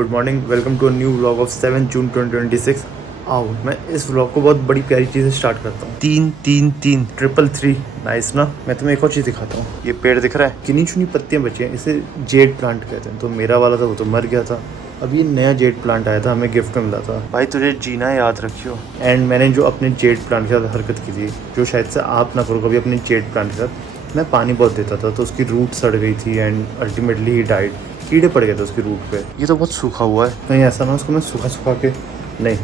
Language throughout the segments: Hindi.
Good morning, welcome to a new vlog of 7 June 2026। आओ मैं इस व्लॉग को बहुत बड़ी प्यारी चीज़ से स्टार्ट करता हूँ। 3-3-3 333 नाइस ना। मैं तुम्हें एक और चीज़ दिखाता हूँ। ये पेड़ दिख रहा है, किन्नी चुनी पत्तियाँ बची हैं, इसे जेड प्लांट कहते हैं। तो मेरा वाला था वो तो मर गया था, अब ये नया जेड प्लांट आया था, हमें गिफ्ट में मिला था। भाई तुझे जीना याद रखियो। एंड मैंने जो अपने जेड प्लांट के साथ हरकत की थी, जो शायद से आप ना करो कभी अपने जेड प्लांट के साथ, मैं पानी बहुत देता था तो उसकी रूट सड़ गई थी एंड अल्टीमेटली ही डाइड। कीड़े पड़ गए थे उसकी रूट पे। ये तो बहुत सूखा हुआ है, कहीं ऐसा ना उसको मैं सूखा के नहीं।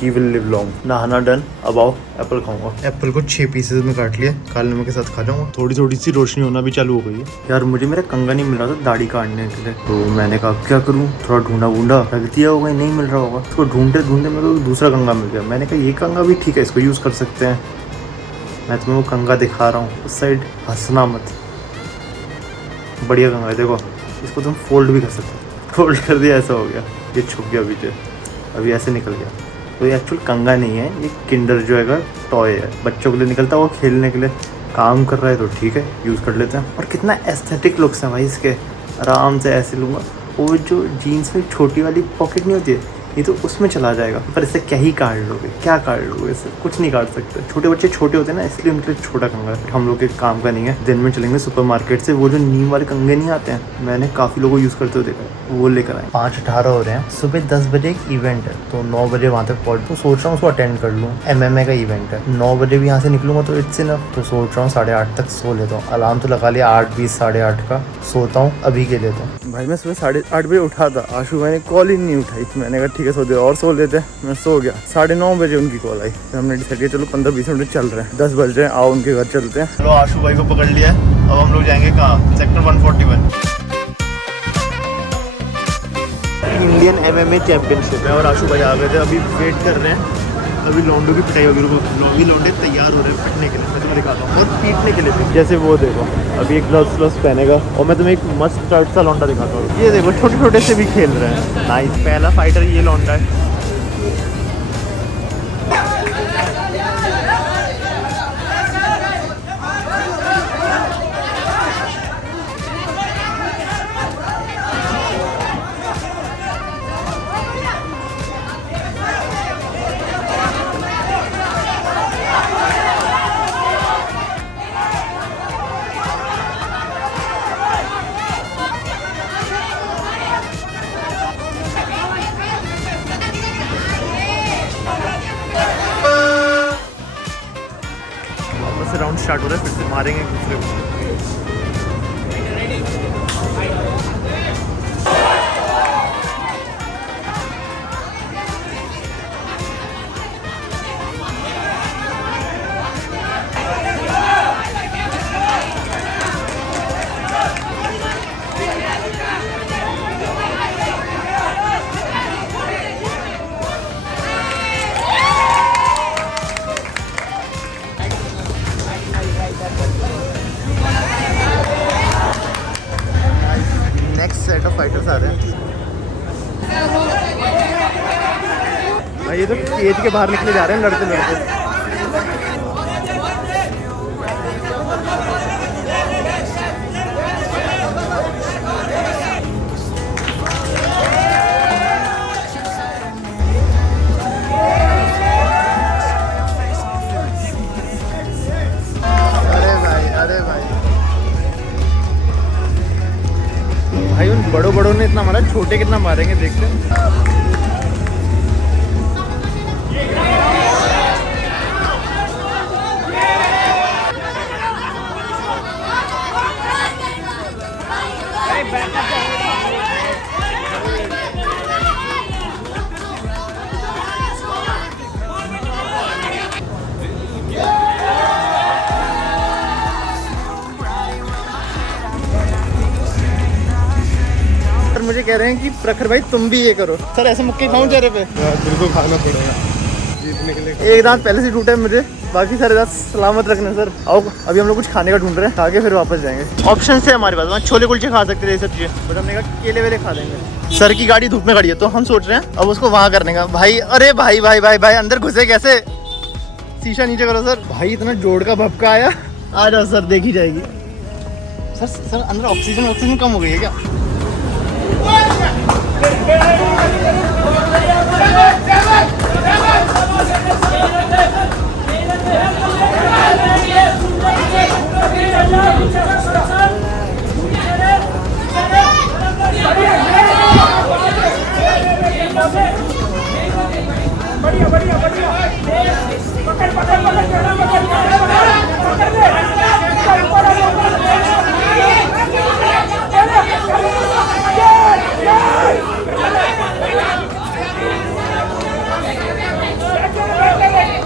He will live long. नहाना डन, अब आओ एप्पल खाऊंगा। एप्पल को 6 पीसेस में काट लिया, काले नमक के साथ खा जाऊंगा। थोड़ी सी रोशनी होना भी चालू हो गई है। यार मुझे मेरा कंगा नहीं मिल रहा था दाढ़ी काटने के लिए, तो मैंने कहा क्या करूँ, थोड़ा ढूंढा रख दिया होगा, नहीं मिल रहा होगा। उसको ढूंढते मेरे को दूसरा कंगा मिल गया। मैंने कहा ये कंगा भी ठीक है, इसको यूज़ कर सकते हैं। मैं तुम्हें वो कंगा दिखा रहा हूँ, उस साइड हंसना मत। बढ़िया कंगा है, देखो इसको तुम फोल्ड भी कर सकते हो। फोल्ड कर दिया, ऐसा हो गया, ये छुप गया पीछे, अभी ऐसे निकल गया। तो ये एक्चुअल कंगा नहीं है, ये किंडर जो है टॉय है, बच्चों के लिए निकलता है, वो खेलने के लिए काम कर रहा है, तो ठीक है यूज़ कर लेते हैं। और कितना एस्थेटिक लुक्स है भाई इसके, आराम से ऐसे लूँगा। वो जो जीन्स में छोटी वाली पॉकेट नहीं होती है, ये तो उसमें चला जाएगा। पर इससे क्या ही काट लोगे, क्या काट लोगे, इससे कुछ नहीं काट सकते। छोटे बच्चे छोटे होते हैं ना, इसलिए उनके लिए छोटा कंगा है। हम लोग के काम का नहीं है। दिन में चलेंगे सुपरमार्केट से, वो जो नीम वाले कंगे नहीं आते हैं, मैंने काफ़ी लोगों को यूज़ करते हुए देखा है, वो लेकर आए। 5:18 हो रहे हैं, सुबह 10 बजे एक इवेंट है, तो 9 बजे वहाँ तक पहुँच, तो सोच रहा हूँ उसको अटेंड कर लूँ। MMA का इवेंट है, 9 बजे भी यहाँ से निकलूँगा तो इट्स इनफ। तो सोच रहा हूँ 8:30 तक सो लेता हूँ। अलार्म तो लगा लिया 8:20 8:30 का, सोता हूँ अभी के लिए। तो भाई मैं सुबह 8:30 बजे उठा था, आशु भाई ने कॉल ही नहीं उठाई। मैंने कहा ठीक है सो दे, और सो लेते हैं। मैं सो गया, 9:30 बजे उनकी कॉल आई। फिर हमने डिसाइड किया चलो 15-20 मिनट चल रहे हैं, 10 बज रहे हैं, आओ उनके घर चलते हैं। चलो आशु भाई को पकड़ लिया है, अब हम लोग जाएंगे कहाँ, सेक्टर 141। इंडियन MMA चैंपियनशिप है और आशु भाई आ गए थे, अभी वेट कर रहे हैं। अभी लौंडों की पिटाई होगी, अभी लौंडे तैयार हो रहे हैं पिटने के लिए। मैं तुम्हें दिखाता हूँ, और पीटने के लिए भी। जैसे वो देखो अभी एक ग्लव्स पहनेगा, और मैं तुम्हें एक मस्त शर्ट सा लौंडा दिखाता हूँ। ये देखो छोटे से भी खेल रहे हैं, नाइस। पहला फाइटर ये लौंडा है। राउंड स्टार्ट हो रहा है, फिर से मारेंगे एक दूसरे को। सेट ऑफ फाइटर्स आ रहे हैं भाई, ये तो केज के बाहर निकले जा रहे हैं लड़ते। भाई उन बड़ों ने इतना मारा, छोटे कितना मारेंगे देखते हैं। मुझे कह रहे हैं कि प्रखर भाई तुम भी ये करो। सर ऐसे मुक्के खाऊं चेहरे पे? बिल्कुल खाना पड़ेगा जीतने के लिए। एक दांत पहले से टूटा है मुझे, बाकी सारे दांत सलामत रखना सर। आओ अभी हम लोग कुछ खाने का ढूंढ रहे हैं, आगे फिर वापस जाएंगे। ऑप्शन है हमारे पास, वहाँ छोले कुलचे खा सकते थे, ये सब चीजें, बट हमने कहा केले वेले खा लेंगे। सर की गाड़ी धूप में खड़ी है, तो हम सोच रहे हैं अब उसको वहाँ करने का। भाई अरे भाई अंदर घुसे कैसे? शीशा नीचे करो सर। भाई इतना जोड़ का भपका आया। आ जाओ सर, देखी जाएगी। सर अंदर ऑक्सीजन कम हो गई है क्या?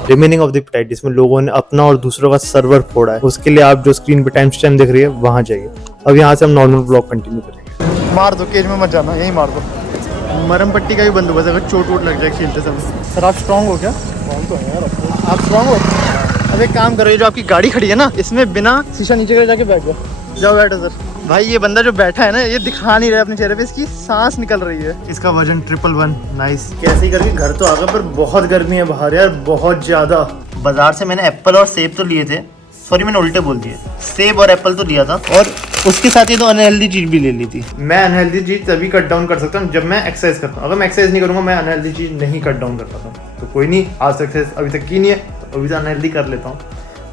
रिमेनिंग ऑफ द पेटाइट, जिसमें लोगों ने अपना और दूसरों का सर्वर फोड़ा है, उसके लिए आप जो स्क्रीन पे टाइम स्टैम्प देख रही है वहां जाइए। अब यहाँ से हम नॉर्मल ब्लॉग कंटिन्यू करेंगे। मार दो, केज में मत जाना, यहीं मार दो। मरम पट्टी का भी बंदोबस्त, अगर चोट वोट लग जाए खेलते समय। सर आप स्ट्रांग हो क्या? स्ट्रॉन्ग तो है यार, आप स्ट्रांग हो? अब एक काम करो, ये जो आपकी गाड़ी खड़ी है ना, इसमें बिना शीशा नीचे कर जाके बैठ जाओ। जाओ बैठो सर। भाई ये बंदा जो बैठा है ना, ये दिखा नहीं रहा है अपने चेहरे पे, इसकी सांस निकल रही है। इसका वजन 111। नाइस। कैसे ही करके घर तो आ गया, पर बहुत गर्मी है बाहर यार, बहुत ज्यादा। बाजार से मैंने एप्पल और सेब तो लिए थे, सॉरी मैंने उल्टे बोल दिए, सेब और एप्पल तो लिया था, और उसके साथ ही तो अनहेल्दी चीज भी ले ली थी। मैं अनहेल्दी चीज तभी कट डाउन कर सकता हूँ जब मैं एक्सरसाइज करता हूँ। अगर मैं एक्सरसाइज नहीं करूंगा, मैं अनहेल्दी चीज नहीं कट डाउन कर पाता हूँ। तो कोई नहीं, आज एक्सरसाइज अभी तक की नहीं है, तो अभी तो अनहेल्दी कर लेता हूँ।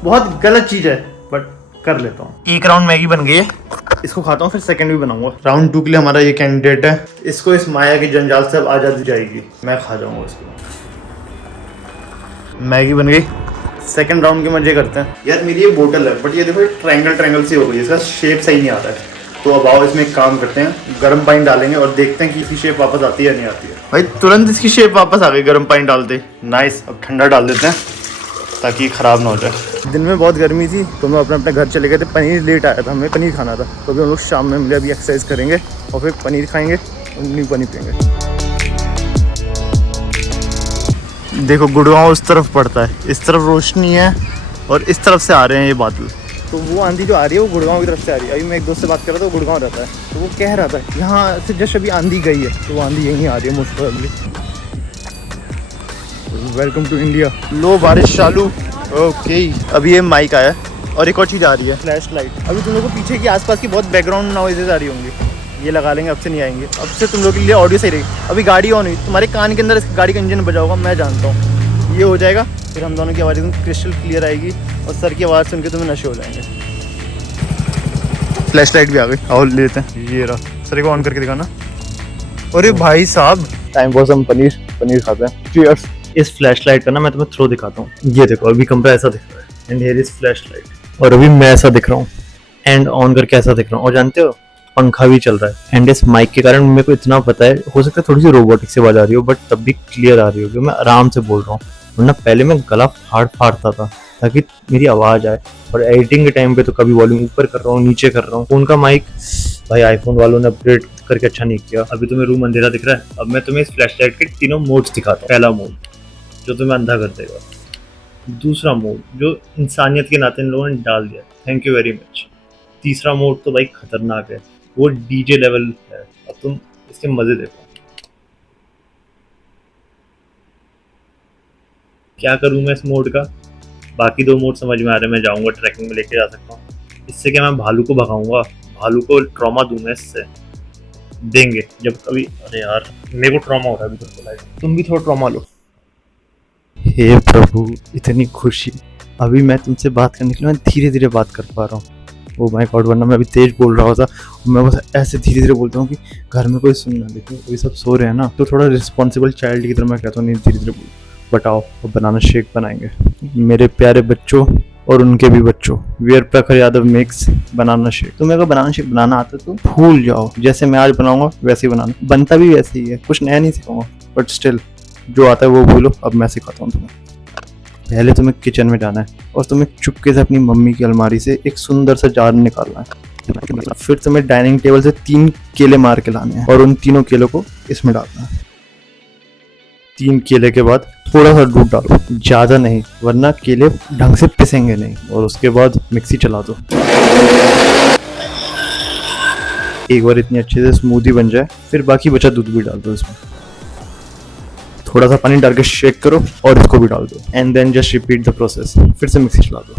बहुत गलत चीज है, बट कर लेता हूँ। एक राउंड मैगी बन गई है, इसको खाता हूँ, फिर सेकंड भी बनाऊंगा। राउंड 2 के लिए हमारा ये कैंडिडेट है, इसको इस माया की जंजाल से अब आजादी जाएगी, मैं खा जाऊंगा इसको। मैगी बन गई, सेकंड राउंड के मजे करते हैं। यार मेरी ये बोतल है, बट ये देखो ट्रायंगल सी हो गई, इसका शेप सही नहीं आता है। तो अब आओ इसमें एक काम करते हैं, गर्म पानी डालेंगे और देखते हैं कि इसकी शेप वापस आती है या नहीं आती है। भाई तुरंत इसकी शेप वापस आ गई गर्म पानी डालते। नाइस। अब ठंडा डाल देते हैं ताकि खराब ना हो जाए। दिन में बहुत गर्मी थी, तो हम अपने घर चले गए थे। पनीर लेट आया था, हमें पनीर खाना था, तो अभी हम लोग शाम में मिले, अभी एक्सरसाइज करेंगे और फिर पनीर खाएंगे और नींबू पानी पियेंगे। देखो गुड़गांव उस तरफ पड़ता है, इस तरफ रोशनी है और इस तरफ से आ रहे हैं ये बादल। तो वो आंधी जो आ रही है वो गुड़गांव की तरफ से आ रही है। अभी मैं एक दोस्त से बात कर रहा था, वो गुड़गांव रहता है, तो वो कह रहा था यहाँ से जस्ट अभी आंधी गई है, तो वो आंधी यहीं आ रही है most probably. Welcome to India. लो बारिश चालू। ओके, अभी ये माइक आया और एक और चीज़ आ रही है, फ्लैश लाइट। अभी तुम लोगों को पीछे की आसपास की बहुत बैकग्राउंड नॉइजेज आ रही होंगी, ये लगा लेंगे, अब से नहीं आएंगे। अब से तुम लोगों के लिए ऑडियो सही रहेगी। अभी गाड़ी ऑन हुई, तुम्हारे कान के अंदर इस गाड़ी का इंजन बजा होगा, मैं जानता हूँ। ये हो जाएगा, फिर हम दोनों की आवाज़ एकदम क्रिस्टल क्लियर आएगी और सर की आवाज़ सुन के तुम्हें नशे हो जाएंगे। फ्लैश लाइट भी आ गई, और ले लेते हैं। ये रहा, सर को ऑन करके दिखाना। अरे भाई साहब, टाइम फॉर सम पनीर खाते हैं। चीयर्स। इस फ्लैश लाइट का ना मैं तुम्हें थ्रो दिखाता हूँ। ये देखो, अभी कंपा ऐसा दिख रहा है, and here is flash light, और अभी मैं ऐसा दिख रहा हूँ, एंड ऑन करके ऐसा दिख रहा हूँ। और जानते हो पंखा भी चल रहा है, एंड इस माइक के कारण मेरे को इतना पता है, हो सकता है थोड़ी सी रोबोटिक से आवाज आ रही हो, बट तब भी क्लियर आ रही होगी। मैं आराम से बोल रहा हूँ, वरना पहले मैं गला फाड़ता था ताकि मेरी आवाज आए। और एडिटिंग के टाइम पे तो कभी वॉल्यूम ऊपर कर रहा हूँ, नीचे कर रहा हूँ। फोन का माइक भाई आईफोन वालों ने अपग्रेड करके अच्छा नहीं किया। अभी तुम्हें रूम अंधेरा दिख रहा है, अब मैं तुम्हें इस फ्लैश लाइट के तीनों मोड्स दिखाता हूँ। पहला मोड जो तुम्हें अंधा कर देगा, दूसरा मोड जो इंसानियत के नाते इन लोगों ने डाल दिया, थैंक यू वेरी मच। तीसरा मोड तो भाई खतरनाक है, वो डीजे लेवल है। अब तुम इसके मजे देखो। क्या करूं मैं इस मोड का, बाकी 2 मोड समझ में आ रहे हैं। मैं जाऊंगा ट्रैकिंग में लेके जा सकता हूँ। इससे क्या मैं भालू को भगाऊंगा, भालू को ट्रॉमा दूंगा, इससे देंगे जब कभी। अरे यार मेरे को ट्रॉमा हो रहा है अभी, तुम भी थोड़ा ट्रॉमा लो। हे प्रभु, इतनी खुशी। अभी मैं तुमसे बात करने के लिए मैं धीरे धीरे बात कर पा रहा हूँ। ओ माय गॉड, वरना मैं अभी तेज बोल रहा होता। मैं बस ऐसे धीरे धीरे बोलता हूँ कि घर में कोई सुन ना, देखो कोई सब सो रहे हैं ना, तो थोड़ा रिस्पॉन्सिबल चाइल्ड की तरह मैं कहता हूँ नहीं धीरे धीरे बोल। बताओ, अब बनाना शेक बनाएंगे मेरे प्यारे बच्चों और उनके भी बच्चों। वीर प्रखर यादव मिक्स बनाना शेक। तुम्हें अगर बनाना शेक बनाना आता तो भूल जाओ, जैसे मैं आज बनाऊंगा वैसे ही बनाना, बनता भी वैसे ही है, कुछ नया नहीं सिखाऊंगा, बट स्टिल जो आता है वो भूलो। अब मैं सिखाता हूँ तुम्हें। पहले तुम्हें किचन में जाना है और तुम्हें चुपके से अपनी मम्मी की अलमारी से एक सुंदर सा जार निकालना है। फिर तुम्हें डाइनिंग टेबल से 3 केले मार के लाने हैं और उन तीनों केलों को इसमें डालना है। 3 केले के बाद थोड़ा सा दूध डालो, ज्यादा नहीं, वरना केले ढंग से पिसेंगे नहीं। और उसके बाद मिक्सी चला दो। एक बार इतनी अच्छे से स्मूदी बन जाए, फिर बाकी बचा दूध भी डाल दो इसमें। थोड़ा सा पानी डाल के शेक करो और इसको भी डाल दो, and then just repeat the process. फिर से मिक्सी चला दो।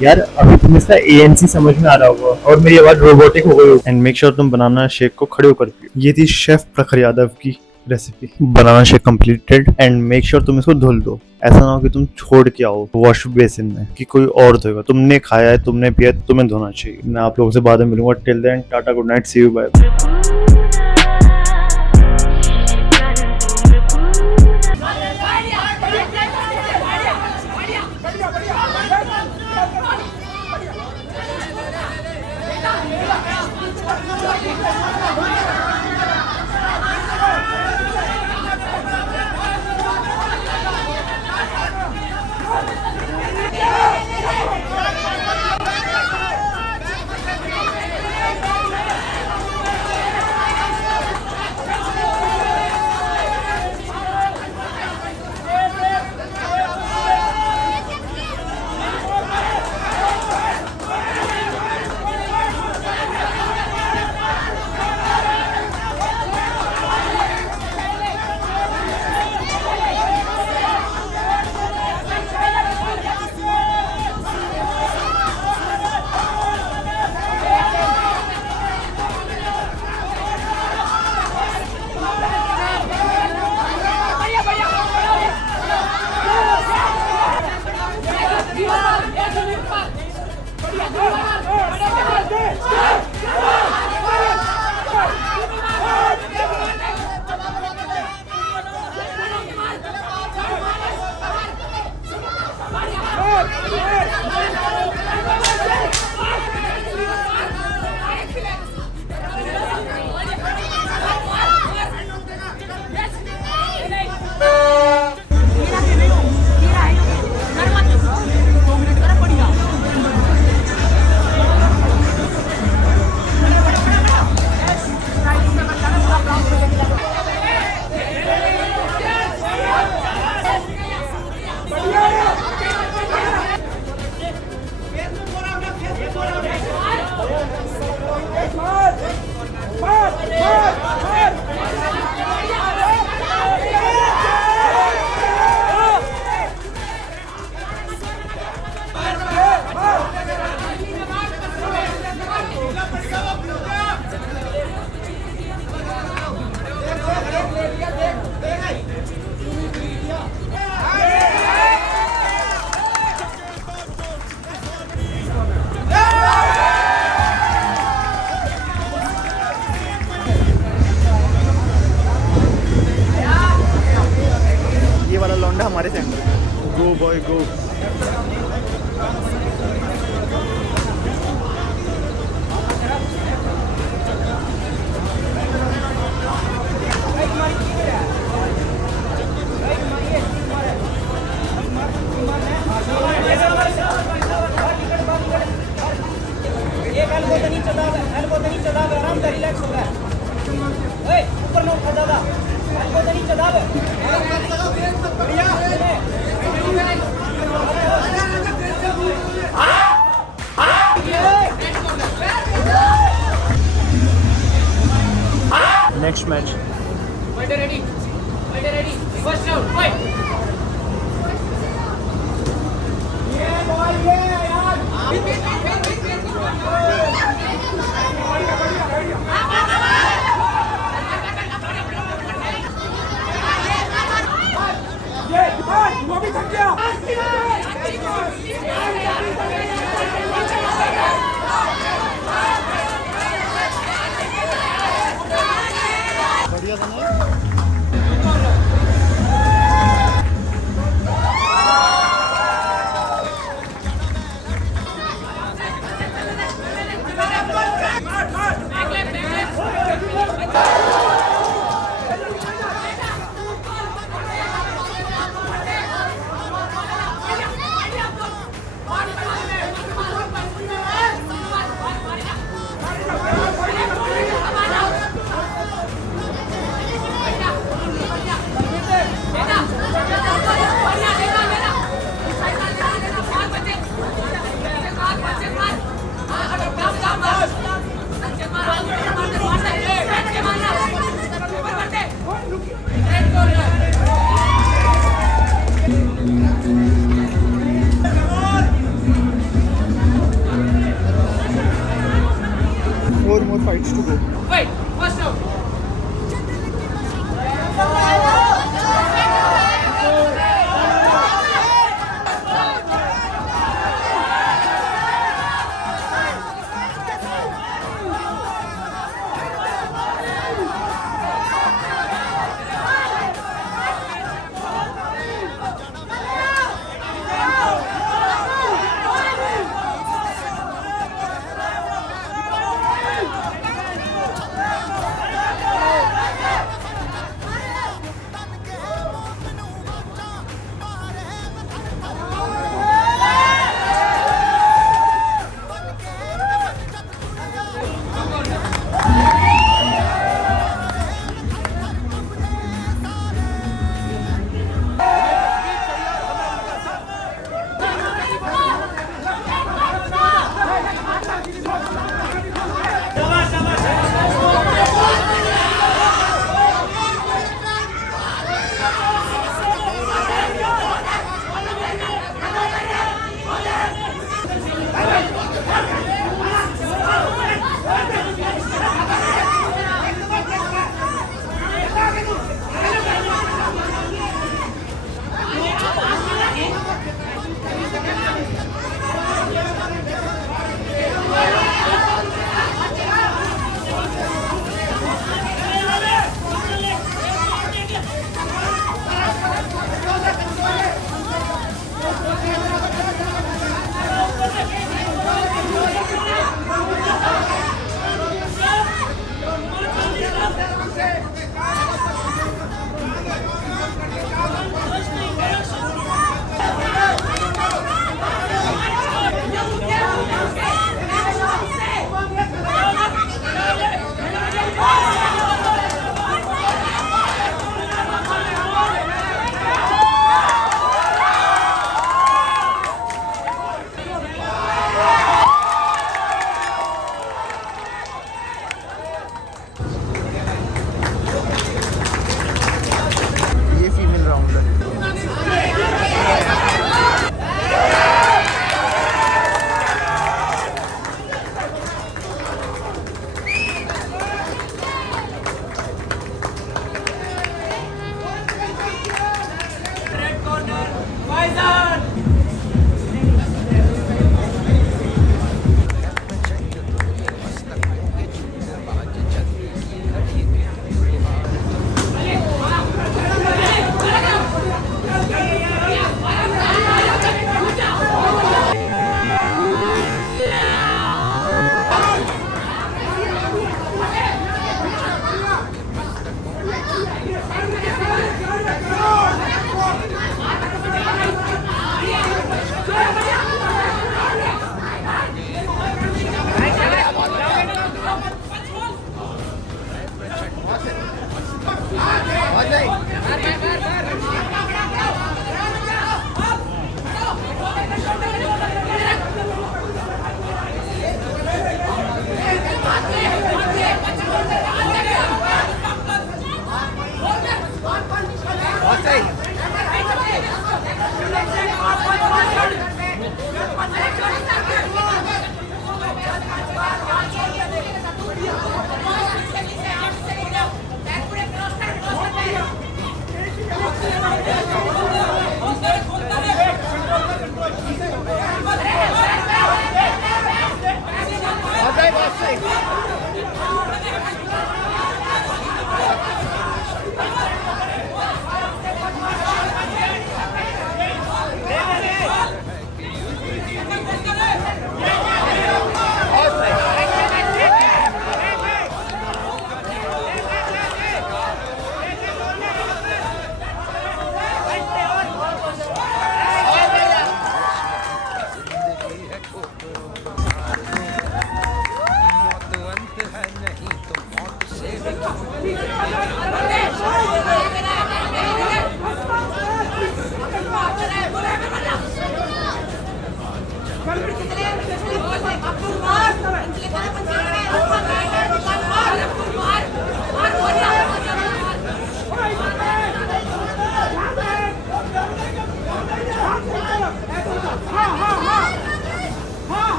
यार अभी तुम्हें इसका ANC समझ में आ रहा होगा और मेरी आवाज रोबोटिक हो गई हो। एंड मेक श्योर तुम बनाना शेक को खड़े होकर पियो। ये थी शेफ प्रखर यादव की recipe. Banana shake completed and make sure तुम इसको धुल दो। ऐसा ना हो कि तुम छोड़ के आओ वॉश बेसिन में कि कोई और धोएगा। तुमने खाया है, तुमने पिया है, तुम्हें धोना चाहिए। मैं आप लोगों से बाद में मिलूंगा। Till then tata, good night, see you, bye. हमारे सेंटर गो बॉय गो। आराम से रिलैक्स हो रहा है। ऊपर ना उठा ज्यादा, नीचे दाब। Next match ready, first round fight. वो भी थक गया। बढ़िया था ना।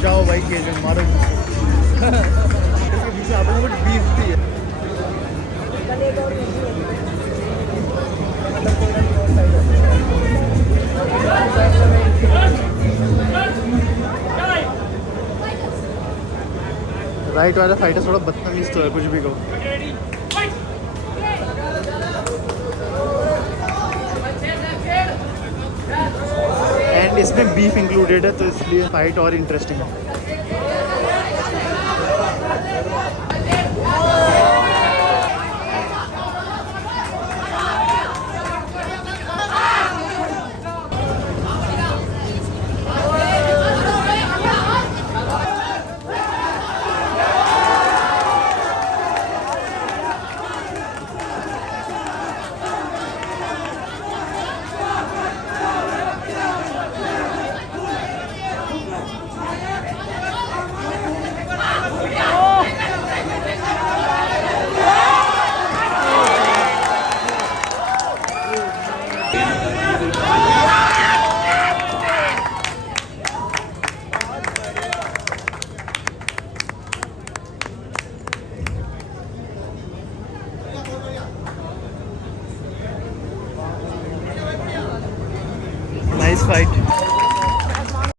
जाओ भाई केजन मारो इसके पीछे आप लोगों को बीफ भी है। राइट वाला फाइटर थोड़ा बदतमीज तो है, कुछ भी कहो। एंड इसमें बीफ इंक्लूडेड है तो इसलिए फाइट और इंटरेस्टिंग है।